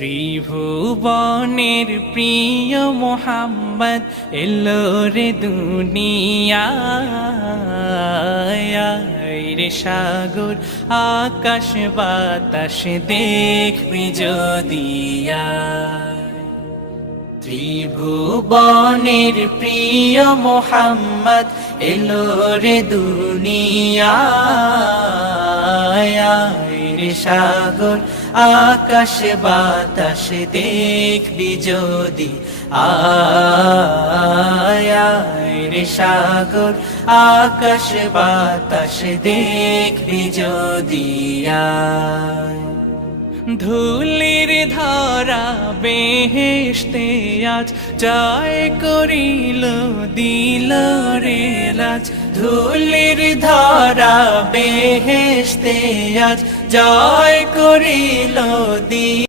ত্রিভুবনের প্রিয় মোহাম্মদ এলো রে দুনিয়ায় রে সাগর আকাশ বাতাস দেখবি যদিয়া ত্রিভুবনের প্রিয় মোহাম্মদ এলো রে দুনিয়ায় রে সাগর আকাশ বাতাস দেখবি যদি আয় রে সাগর আকাশ বাতাস দেখবি যদি ধুলির ধরা বেহেশতে আজ জয় করিল দিল রে লাজ ধুলির ধরা বেহেশতে আজ জয় করিল দিল